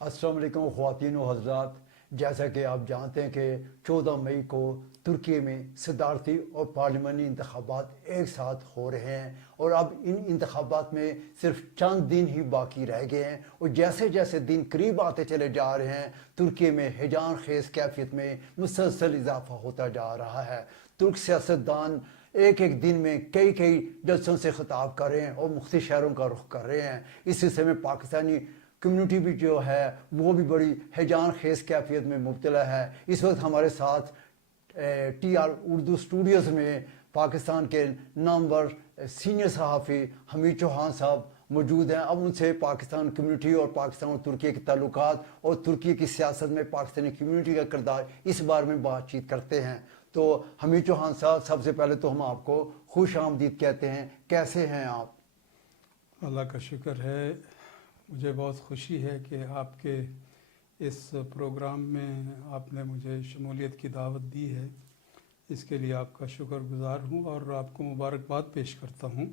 अस्सलाम वालेकुम ख़वातीन व हज़रात। जैसा कि आप जानते हैं कि 14 मई को तुर्की में सदारती और पार्लिमानी इंतखाबात एक साथ हो रहे हैं और अब इन इंतखाबात में सिर्फ चंद दिन ही बाकी रह गए हैं और जैसे जैसे दिन करीब आते चले जा रहे हैं तुर्की में हिजान खेज कैफियत में मुसलसल इजाफा होता जा रहा है। तुर्क सियासतदान एक एक दिन में कई कई जलसों से खिताब कर रहे हैं और मुख्तलिफ शहरों का रुख कर रहे हैं। इस सिलसिले में पाकिस्तानी कम्युनिटी भी जो है वो भी बड़ी हैजान खेज कैफियत में मुब्तला है। इस वक्त हमारे साथ TR उर्दू स्टूडियोज़ में पाकिस्तान के नामवर सीनियर सहाफ़ी हमीद चौहान साहब मौजूद हैं। अब उनसे पाकिस्तान कम्युनिटी और पाकिस्तान और तुर्की के ताल्लुकात और तुर्की की सियासत में पाकिस्तानी कम्युनिटी का किरदार इस बारे में बातचीत करते हैं। तो हमीद चौहान साहब, सबसे पहले तो हम आपको खुश आमदीद कहते हैं। कैसे हैं आप? अल्लाह का शुक्र है, मुझे बहुत खुशी है कि आपके इस प्रोग्राम में आपने मुझे शमूलियत की दावत दी है। इसके लिए आपका शुक्रगुजार हूँ और आपको मुबारकबाद पेश करता हूँ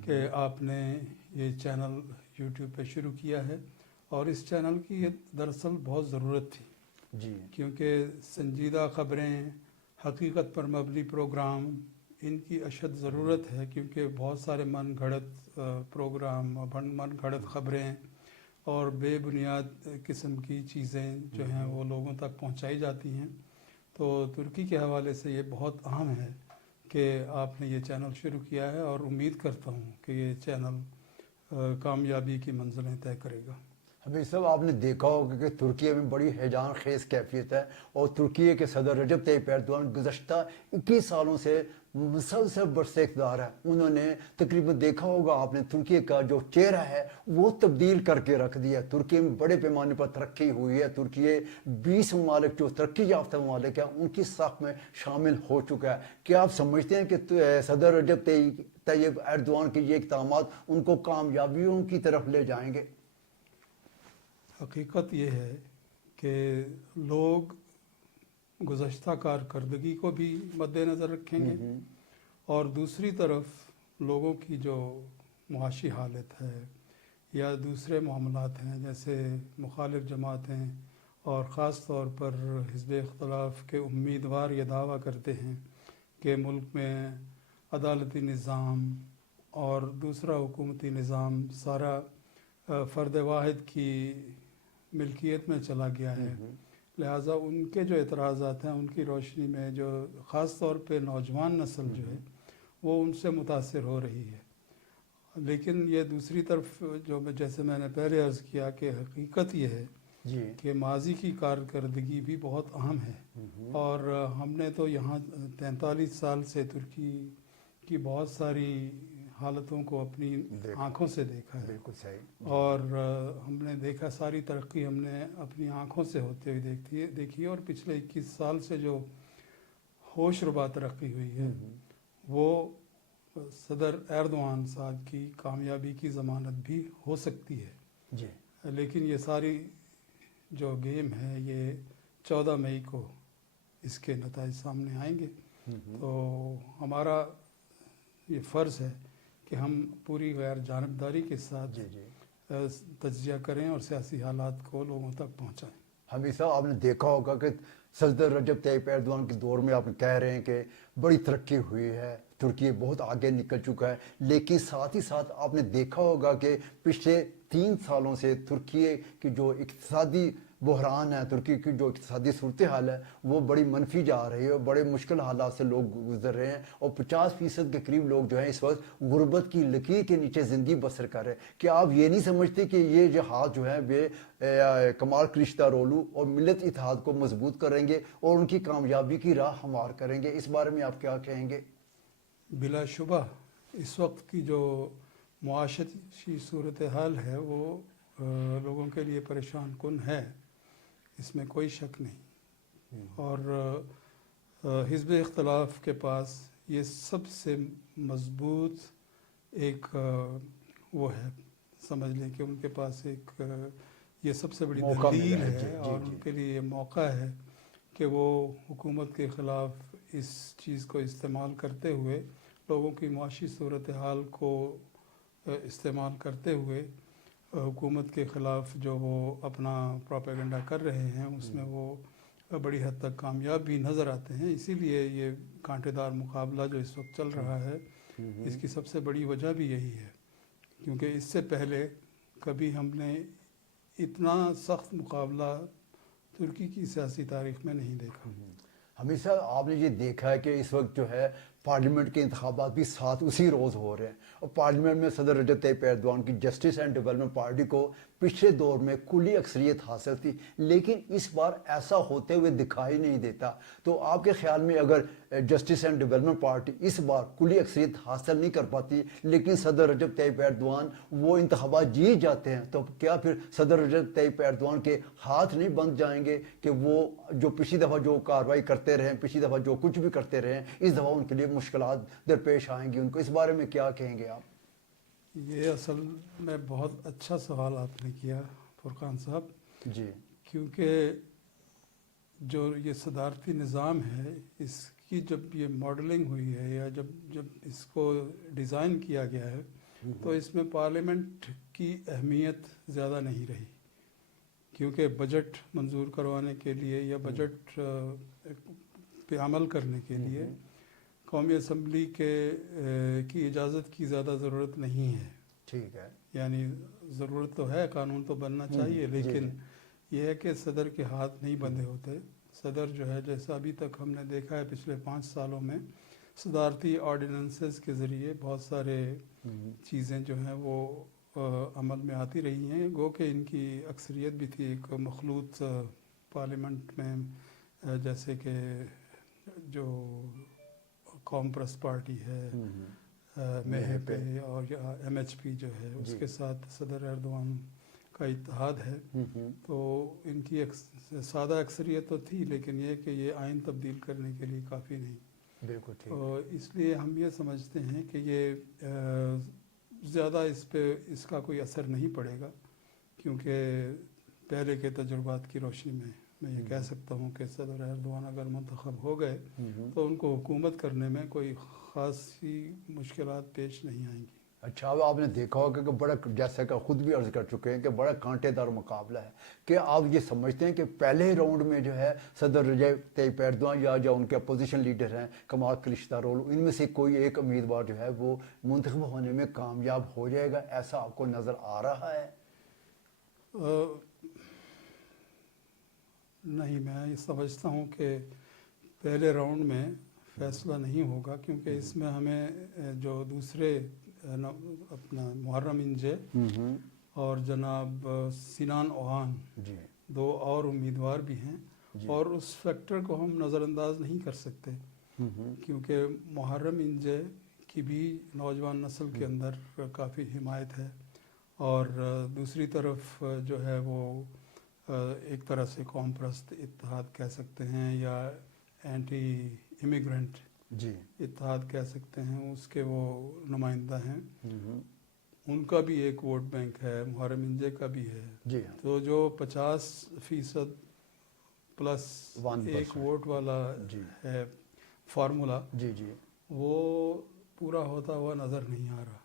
कि आपने ये चैनल YouTube पे शुरू किया है और इस चैनल की दरअसल बहुत ज़रूरत थी जी, क्योंकि संजीदा ख़बरें, हकीकत पर मबनी प्रोग्राम, इनकी अशद ज़रूरत है क्योंकि बहुत सारे मन घड़त प्रोग्राम, मन घड़त ख़बरें और बेबुनियाद किस्म की चीज़ें जो हैं वो लोगों तक पहुंचाई जाती हैं। तो तुर्की के हवाले से ये बहुत अहम है कि आपने ये चैनल शुरू किया है और उम्मीद करता हूँ कि ये चैनल कामयाबी की मंजिलें तय करेगा। हमीद साहब, आपने देखा होगा कि तुर्की में बड़ी हैजान खेज कैफियत है और तुर्की के सदर रजब तैयब एर्दोगान गुज़श्ता 21 सालों से मुसलसल बरसे इक़्तिदार है। उन्होंने तकरीबन देखा होगा आपने तुर्की का जो चेहरा है वो तब्दील करके रख दिया। तुर्की में बड़े पैमाने पर तरक्की हुई है। तुर्की 20 ममालिक जो तरक्की याफ्ता ममालिक हैं उनकी साख में शामिल हो चुका है। क्या आप समझते हैं कि सदर रजब तैयब एर्दोगान के ये इक़दामात उनको कामयाबियों की तरफ ले जाएंगे? हकीकत ये है कि लोग गुज़श्ता कारकर्दगी को भी मद्देनज़र रखेंगे और दूसरी तरफ लोगों की जो मुआशी हालत है या दूसरे मामलात हैं जैसे मुखालिफ जमातें और ख़ास तौर पर हिज़्ब इख्तिलाफ़ के उम्मीदवार ये दावा करते हैं कि मुल्क में अदालती निज़ाम और दूसरा हुकूमती निज़ाम सारा फ़र्द वाहिद की मिल्कियत में चला गया है। लिहाजा उनके जो एतराज़ात हैं उनकी रोशनी में जो ख़ास तौर पे नौजवान नस्ल जो है वो उनसे मुतासिर हो रही है। लेकिन ये दूसरी तरफ जो जैसे मैंने पहले अर्ज़ किया कि हकीकत ये है जी, कि माजी की कारकर्दगी भी बहुत अहम है और हमने तो यहाँ 43 साल से तुर्की की बहुत सारी हालतों को अपनी आँखों से देखा है। बिल्कुल सही। और हमने देखा सारी तरक्की हमने अपनी आँखों से होते हुए देखी और पिछले 21 साल से जो होशरुबा तरक्की हुई है वो सदर एर्दोगान साहब की कामयाबी की ज़मानत भी हो सकती है जी, लेकिन ये सारी जो गेम है ये 14 मई को इसके नताइज सामने आएंगे। तो हमारा ये फ़र्ज़ है कि हम पूरी गैर जानबदारी के साथ जी, जी। तज्जिया करें और सियासी हालात को लोगों तक पहुँचाएँ। हमीद साहब, आपने देखा होगा कि सदर रजब तैयब एर्दोगान के दौर में आप कह रहे हैं कि बड़ी तरक्की हुई है, तुर्की बहुत आगे निकल चुका है, लेकिन साथ ही साथ आपने देखा होगा कि पिछले 3 सालों से तुर्की की जो इक़्तिसादी बहरान है, तुर्की की जो इक़्तिसादी सूरत हाल है वो बड़ी मनफी जा रही है और बड़े मुश्किल हालात से लोग गुजर रहे हैं और 50% के करीब लोग जो हैं इस वक्त गुर्बत की लकीर के नीचे ज़िंदगी बसर कर रहे हैं। क्या आप ये नहीं समझते कि ये जो हाथ जो है वे कमाल क्लिश्तारोलू और मिलत इत्तेहाद को मजबूत करेंगे और उनकी कामयाबी की राह हमार करेंगे? इस बारे में आप क्या कहेंगे? बिलाशुबा इस वक्त की जो मुआशरती सूरत हाल है वो लोगों के लिए परेशान कुन है, इसमें कोई शक नहीं। और हिज़्ब इख्तिलाफ़ के पास ये सबसे मज़बूत एक वो है, समझ लें कि उनके पास एक ये सबसे बड़ी मौका मिला दलील है। है जी, जी, और जी। उनके लिए ये मौका है कि वो हुकूमत के ख़िलाफ़ इस चीज़ को इस्तेमाल करते हुए लोगों की मुआशी सूरत हाल को इस्तेमाल करते हुए हुकूमत के ख़िलाफ़ जो वो अपना प्रोपेगेंडा कर रहे हैं उसमें वो बड़ी हद तक कामयाब भी नज़र आते हैं। इसीलिए ये कांटेदार मुकाबला जो इस वक्त चल रहा है इसकी सबसे बड़ी वजह भी यही है, क्योंकि इससे पहले कभी हमने इतना सख्त मुकाबला तुर्की की सियासी तारीख़ में नहीं देखा। हमेशा आपने ये देखा है कि इस वक्त जो है पार्लियामेंट के इंतखाबात भी साथ उसी रोज़ हो रहे हैं, और पार्लियामेंट में सदर रजब तैयब एर्दोआन की जस्टिस एंड डेवलपमेंट पार्टी को पिछले दौर में कुली अक्सरियत हासिल थी, लेकिन इस बार ऐसा होते हुए दिखाई नहीं देता। तो आपके ख्याल में अगर जस्टिस एंड डेवलपमेंट पार्टी इस बार कुली अक्सरियत हासिल नहीं कर पाती लेकिन सदर रजब तैयब एर्दोआन वो इंतखाबात जीत जाते हैं, तो क्या फिर सदर रजब तैयब एर्दोआन के हाथ नहीं बंद जाएंगे कि वो जो पिछली दफ़ा जो कार्रवाई करते रहे, पिछली दफ़ा जो कुछ भी करते रहे, इस दफ़ा उनके लिए मुश्किलात दरपेश आएंगी उनको? इस बारे में क्या कहेंगे आप? ये असल में बहुत अच्छा सवाल आपने किया फुरकान साहब जी। क्योंकि जो ये सदारती निज़ाम है इसकी जब ये मॉडलिंग हुई है या जब इसको डिज़ाइन किया गया है तो इसमें पार्लियामेंट की अहमियत ज़्यादा नहीं रही, क्योंकि बजट मंजूर करवाने के लिए या बजट पे अमल करने के लिए कौमी असम्बली की इजाज़त की ज़्यादा ज़रूरत नहीं है। ठीक है। यानी ज़रूरत तो है, कानून तो बनना चाहिए, लेकिन यह है कि सदर के हाथ नहीं बंधे होते। सदर जो है, जैसा अभी तक हमने देखा है पिछले 5 सालों में सदारती ऑर्डिनेंसेस के ज़रिए बहुत सारे चीज़ें जो हैं वो अमल में आती रही हैं। गो कि इनकी अक्सरियत भी थी एक मखलूत पार्लियामेंट में, जैसे कि जो कौम परस्त पार्टी है MHP और या MHP जो है उसके साथ सदर एर्दोआन का इत्तेहाद है, तो इनकी सादा अक्सरियत तो थी, लेकिन ये कि ये आइन तब्दील करने के लिए काफ़ी नहीं। बिल्कुल ठीक। और इसलिए हम ये समझते हैं कि ये ज़्यादा इसका कोई असर नहीं पड़ेगा, क्योंकि पहले के तजुर्बात की रोशनी में मैं ये कह सकता हूँ कि सदर एर्दोआन अगर मुंतखब हो गए तो उनको हुकूमत करने में कोई ख़ासी मुश्किलात पेश नहीं आएंगी। अच्छा, अब आपने देखा होगा कि बड़ा, जैसा कि खुद भी अर्ज कर चुके हैं कि बड़ा कांटेदार मुकाबला है। कि आप ये समझते हैं कि पहले राउंड में जो है सदर रजब तैयब एर्दोआन या जो उनके अपोजिशन लीडर हैं कमाल किलिचदारोग्लू, इनमें से कोई एक उम्मीदवार जो है वो मुंतखब होने में कामयाब हो जाएगा, ऐसा आपको नज़र आ रहा है? नहीं, मैं ये समझता हूँ कि पहले राउंड में फ़ैसला नहीं होगा, क्योंकि इसमें हमें जो दूसरे अपना मुहर्रम इंजे और जनाब सिनान ओहान जी, 2 और उम्मीदवार भी हैं, और उस फैक्टर को हम नज़रअंदाज नहीं कर सकते, क्योंकि मुहर्रम इंजे की भी नौजवान नस्ल के अंदर काफ़ी हिमायत है, और दूसरी तरफ जो है वो एक तरह से कौम परस्त इत्तेहाद कह सकते हैं या एंटी इमिग्रेंट जी, इत्तेहाद कह सकते हैं, उसके वो नुमाइंदा हैं। उनका भी एक वोट बैंक है, मुहर्रम इंजे का भी है। जी, तो जो 50% प्लस 1% एक वोट वाला जी, है फार्मूला, जी, जी, वो पूरा होता हुआ नज़र नहीं आ रहा।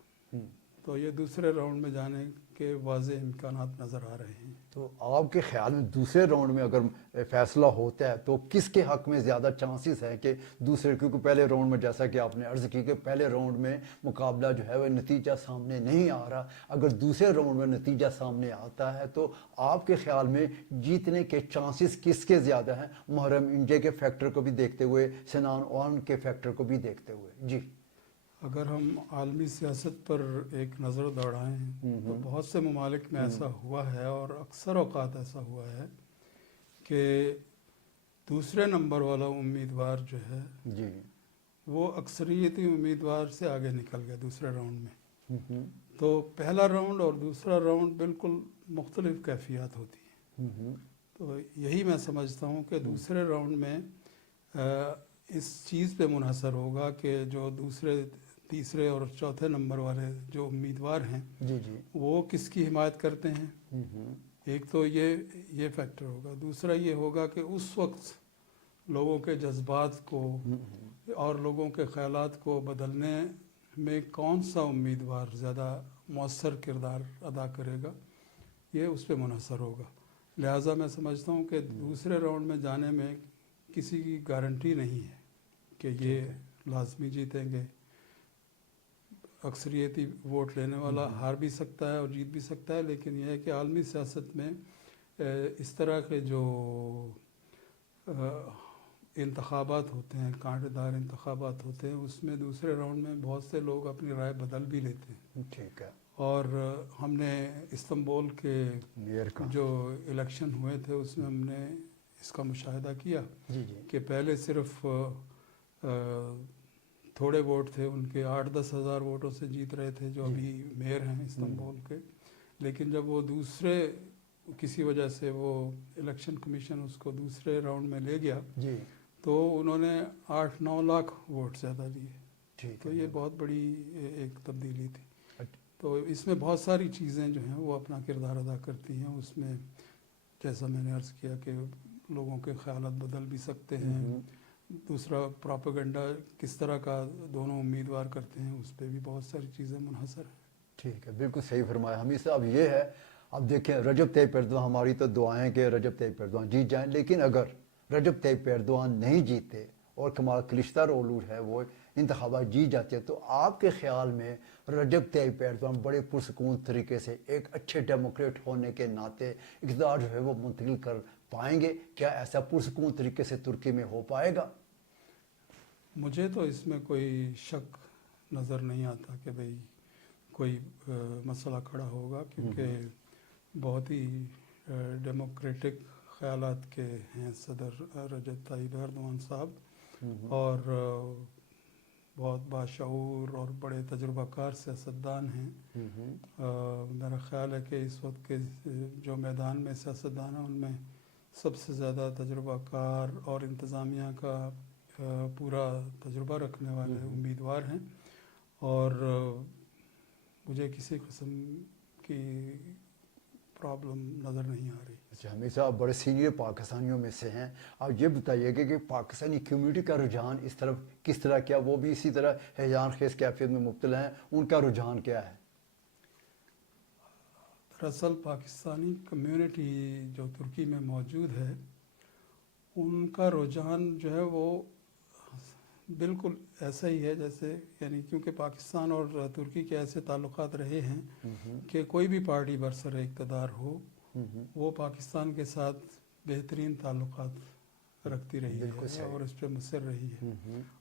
तो ये दूसरे राउंड में जाने के वाज़ेह इम्कानात नज़र आ रहे हैं। तो आपके ख्याल में दूसरे राउंड में अगर फैसला होता है तो किसके हक में ज़्यादा चांसेस हैं कि दूसरे, क्योंकि पहले राउंड में जैसा कि आपने अर्ज़ की कि पहले राउंड में मुकाबला जो है वह नतीजा सामने नहीं आ रहा, अगर दूसरे राउंड में नतीजा सामने आता है तो आपके ख्याल में जीतने के चांसेस किसके ज़्यादा हैं, मुहर्रम इंजे के फैक्टर को भी देखते हुए, सिनान ओहान के फैक्टर को भी देखते हुए? जी, अगर हम आलमी सियासत पर एक नज़र दौड़ाएं तो बहुत से ममालिक में ऐसा हुआ है, और अक्सर औक़ात ऐसा हुआ है कि दूसरे नंबर वाला उम्मीदवार जो है जी, वो अक्सरियती उम्मीदवार से आगे निकल गया दूसरे राउंड में। तो पहला राउंड और दूसरा राउंड बिल्कुल मुख्तलिफ कैफियत होती है। तो यही मैं समझता हूँ कि दूसरे राउंड में इस चीज़ पे मुनहसर होगा कि जो दूसरे, तीसरे और चौथे नंबर वाले जो उम्मीदवार हैं जी, जी, वो किसकी हिमायत करते हैं। एक तो ये फैक्टर होगा। दूसरा ये होगा कि उस वक्त लोगों के जज्बात को और लोगों के ख़यालात को बदलने में कौन सा उम्मीदवार ज़्यादा मौसर किरदार अदा करेगा। یہ اس پہ منحصر ہوگا. لہٰذا میں سمجھتا ہوں کہ دوسرے راؤنڈ میں جانے میں کسی کی گارنٹی نہیں ہے کہ یہ لازمی جیتیں گے. اکثریتی ووٹ لینے والا ہار بھی سکتا ہے اور جیت بھی سکتا ہے، لیکن یہ ہے کہ عالمی سیاست میں اس طرح کے جو انتخابات ہوتے ہیں، کانٹے دار انتخابات ہوتے ہیں، اس میں دوسرے راؤنڈ میں بہت سے لوگ اپنی رائے بدل بھی لیتے ہیں. ٹھیک ہے. اور ہم نے استنبول کے جو الیکشن ہوئے تھے اس میں ہم نے اس کا مشاہدہ کیا کہ پہلے صرف تھوڑے ووٹ تھے ان کے، 8-10 ہزار ووٹوں سے جیت رہے تھے جو ابھی میئر ہیں استنبول کے. لیکن جب وہ دوسرے کسی وجہ سے وہ الیکشن کمیشن اس کو دوسرے راؤنڈ میں لے گیا تو انہوں نے 8-9 لاکھ ووٹ زیادہ لیے. تو یہ بہت بڑی ایک تبدیلی تھی. تو اس میں بہت ساری چیزیں جو ہیں وہ اپنا کردار ادا کرتی ہیں. اس میں جیسا میں نے عرض کیا کہ لوگوں کے خیالات بدل بھی سکتے ہیں. دوسرا پراپیگنڈا کس طرح کا دونوں امیدوار کرتے ہیں، اس پہ بھی بہت ساری چیزیں منحصر ہیں. ٹھیک ہے، بالکل صحیح فرمایا حمید صاحب. یہ ہے اب دیکھیں رجب طیب ایردوان، ہماری تو دعائیں کہ رجب طیب ایردوان جیت جائیں، لیکن اگر رجب طیب ایردوان نہیں جیتے اور کمال کلچدارولو ہے وہ انتخابات جیت جاتے ہیں تو آپ کے خیال میں رجب طیب ایردوان بڑے پرسکون طریقے سے ایک اچھے ڈیموکریٹ ہونے کے ناطے اقتدار جو ہے وہ منتقل کر پائیں گے؟ کیا ایسا پرسکون طریقے سے ترکی میں ہو پائے گا؟ مجھے تو اس میں کوئی شک نظر نہیں آتا کہ بھئی کوئی مسئلہ کھڑا ہوگا، کیونکہ بہت ہی ڈیموکریٹک خیالات کے ہیں صدر رجب طیب ایردوان صاحب، اور بہت باشعور اور بڑے تجربہ کار سیاستدان ہیں. میرا خیال ہے کہ اس وقت کے جو میدان میں سیاستدان ہیں ان میں سب سے زیادہ تجربہ کار اور انتظامیہ کا پورا تجربہ رکھنے والے امیدوار ہیں، اور مجھے کسی قسم کی پرابلم نظر نہیں آ رہی. اچھا حمید صاحب بڑے سینئر پاکستانیوں میں سے ہیں، آپ یہ بتائیے کہ پاکستانی کمیونٹی کا رجحان اس طرف کس طرح، کیا وہ بھی اسی طرح ہیجان خیز کیفیت میں مبتلا ہیں؟ ان کا رجحان کیا ہے؟ دراصل پاکستانی کمیونٹی جو ترکی میں موجود ہے ان کا رجحان جو ہے وہ بالکل ایسا ہی ہے جیسے، یعنی کیونکہ پاکستان اور ترکی کے ایسے تعلقات رہے ہیں کہ کوئی بھی پارٹی برسر اقتدار ہو وہ پاکستان کے ساتھ بہترین تعلقات رکھتی رہی ہے اور اس پہ مصر رہی ہے.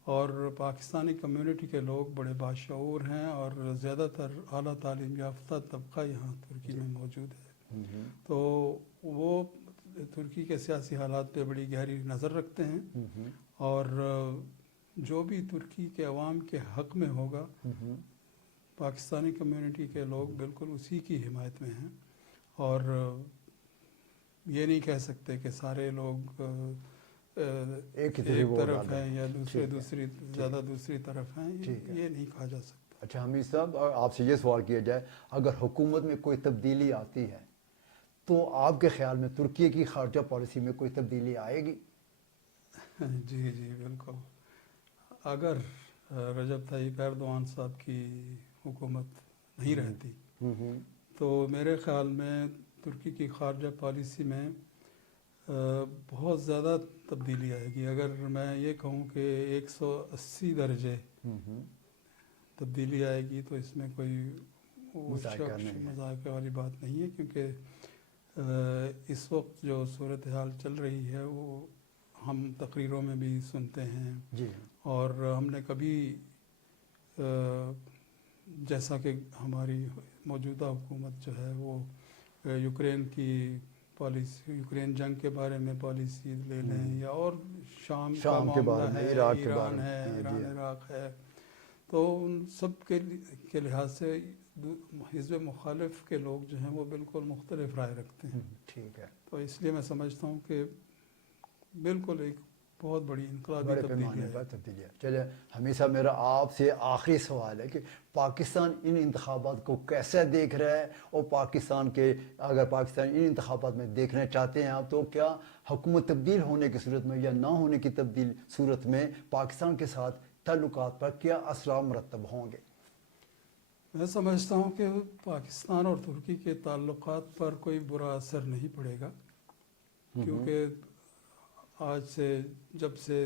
اور پاکستانی کمیونٹی کے لوگ بڑے باشعور ہیں اور زیادہ تر اعلیٰ تعلیم یافتہ طبقہ یہاں ترکی میں موجود ہے. تو وہ ترکی کے سیاسی حالات پہ بڑی گہری نظر رکھتے ہیں، اور جو بھی ترکی کے عوام کے حق میں ہوگا پاکستانی کمیونٹی کے لوگ بالکل اسی کی حمایت میں ہیں. اور یہ نہیں کہہ سکتے کہ سارے لوگ ایک طرف ہیں یا دوسری زیادہ دوسری طرف ہیں، یہ نہیں کہا جا سکتا. اچھا حمید صاحب آپ سے یہ سوال کیا جائے، اگر حکومت میں کوئی تبدیلی آتی ہے تو آپ کے خیال میں ترکی کی خارجہ پالیسی میں کوئی تبدیلی آئے گی؟ جی بالکل. اگر رجب طیب ایردوان صاحب کی حکومت نہیں رہتی تو میرے خیال میں ترکی کی خارجہ پالیسی میں بہت زیادہ تبدیلی آئے گی. اگر میں یہ کہوں کہ 180 درجے تبدیلی آئے گی تو اس میں کوئی مذاکرے والی بات نہیں ہے، کیونکہ اس وقت جو صورتحال چل رہی ہے وہ ہم تقریروں میں بھی سنتے ہیں اور ہم نے کبھی جیسا کہ ہماری موجودہ حکومت جو ہے وہ یوکرین کی پالیسی، یوکرین جنگ کے بارے میں پالیسی لے لیں یا اور شام کا معاملہ ہے، ایران ہے، ایران عراق ہے، تو ان سب کے لحاظ سے حزب مخالف کے لوگ جو ہیں وہ بالکل مختلف رائے رکھتے ہیں. ٹھیک ہے. تو اس لیے میں سمجھتا ہوں کہ بالکل ایک بہت بڑی انقلابی تبدیلی ہے. چلے حمید صاحب میرا آپ سے آخری سوال ہے کہ پاکستان ان انتخابات کو کیسے دیکھ رہا ہے، اور پاکستان کے اگر پاکستان ان انتخابات میں دیکھنا چاہتے ہیں آپ تو کیا حکومت تبدیل ہونے کی صورت میں یا نہ ہونے کی تبدیل صورت میں پاکستان کے ساتھ تعلقات پر کیا اثرات مرتب ہوں گے؟ मैं समझता हूँ कि पाकिस्तान और तुर्की के ताल्लुकात पर कोई बुरा असर नहीं पड़ेगा, क्योंकि आज से जब से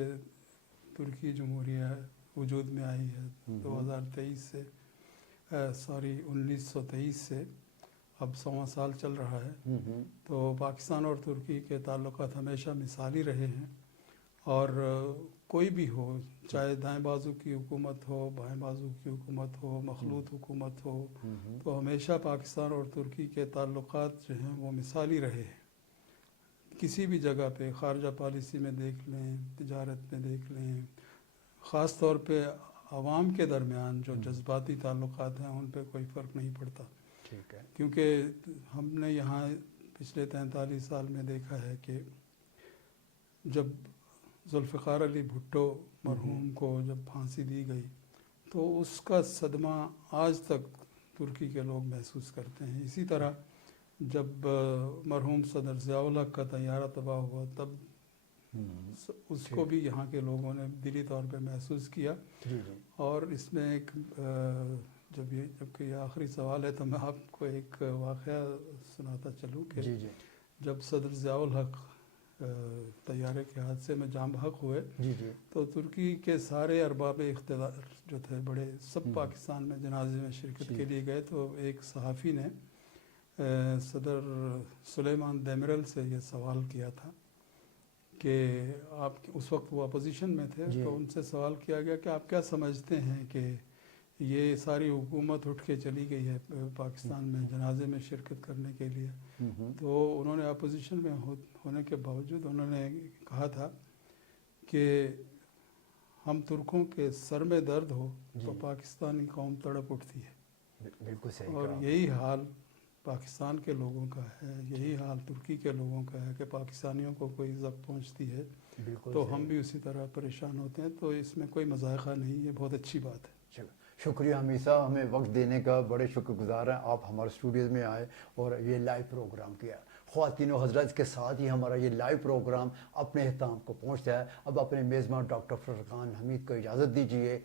तुर्की जमहूरिया वजूद में आई है 2023 से 1923 से अब 100वां साल चल रहा है, तो पाकिस्तान और तुर्की के ताल्लुकात हमेशा मिसाली रहे हैं। और कोई भी हो, चाहे दाएं बाजू की हुकूमत हो, बाएं बाजू की हुकूमत हो, मखलूत हुकूमत हो, तो हमेशा पाकिस्तान और तुर्की के ताल्लुकात जो हैं वो मिसाली रहे हैं। किसी भी जगह पे ख़ारजा पॉलिसी में देख लें, तिजारत में देख लें, ख़ास तौर पे आवाम के दरमियान जो जज्बाती ताल्लुकात हैं उन पे कोई फ़र्क नहीं पड़ता। ठीक है। क्योंकि हमने यहाँ पिछले 43 साल में देखा है कि जब जुल्फ़िकार अली भुट्टो मरहूम को जब फांसी दी गई तो उसका सदमा आज तक तुर्की के लोग महसूस करते हैं। इसी तरह जब मरहूम सदर ज़ियाउल हक का तैयारा तबाह हुआ तब उसको भी यहाँ के लोगों ने दिली तौर पे महसूस किया। और इसमें एक जबकि ये आखिरी सवाल है तो मैं आपको एक वाक़या सुनाता चलूँ कि जब सदर ज़ियाउल हक तैयारे के हादसे में जाम बहक हुए तो तुर्की के सारे अरबाब इख्तिदार जो थे बड़े सब पाकिस्तान में जनाजे में शिरकत के लिए गए। तो एक सहाफ़ी ने सदर सुलेमान देमिरल से ये सवाल किया था कि आप, उस वक्त वो अपोजिशन में थे, तो उनसे सवाल किया गया कि आप क्या समझते हैं कि ये सारी हुकूमत उठ के चली गई है पाकिस्तान में जनाजे में शिरकत करने के लिए। तो उन्होंने अपोजिशन में होने के बावजूद उन्होंने कहा था कि हम तुर्कों के सर में दर्द हो तो पाकिस्तानी कौम तड़प उठती है। बिल्कुल सही। और यही हाल पाकिस्तान के लोगों का है, यही हाल तुर्की के लोगों का है कि पाकिस्तानियों को कोई इज़्ज़त पहुंचती है तो हम भी उसी तरह परेशान होते हैं। तो इसमें कोई मज़ाक़ा नहीं, ये बहुत अच्छी बात है। चलो, शुक्रिया हमीसा, हमें वक्त देने का बड़े शुक्रगुजार हैं। आप हमारे स्टूडियो में आए और ये लाइव प्रोग्राम किया। ख़वातीन व हज़रात, के साथ ही हमारा ये लाइव प्रोग्राम अपने अख्ताम को पहुँचता है। अब अपने मेज़बान डॉक्टर फरकान हमीद को इजाज़त दीजिए।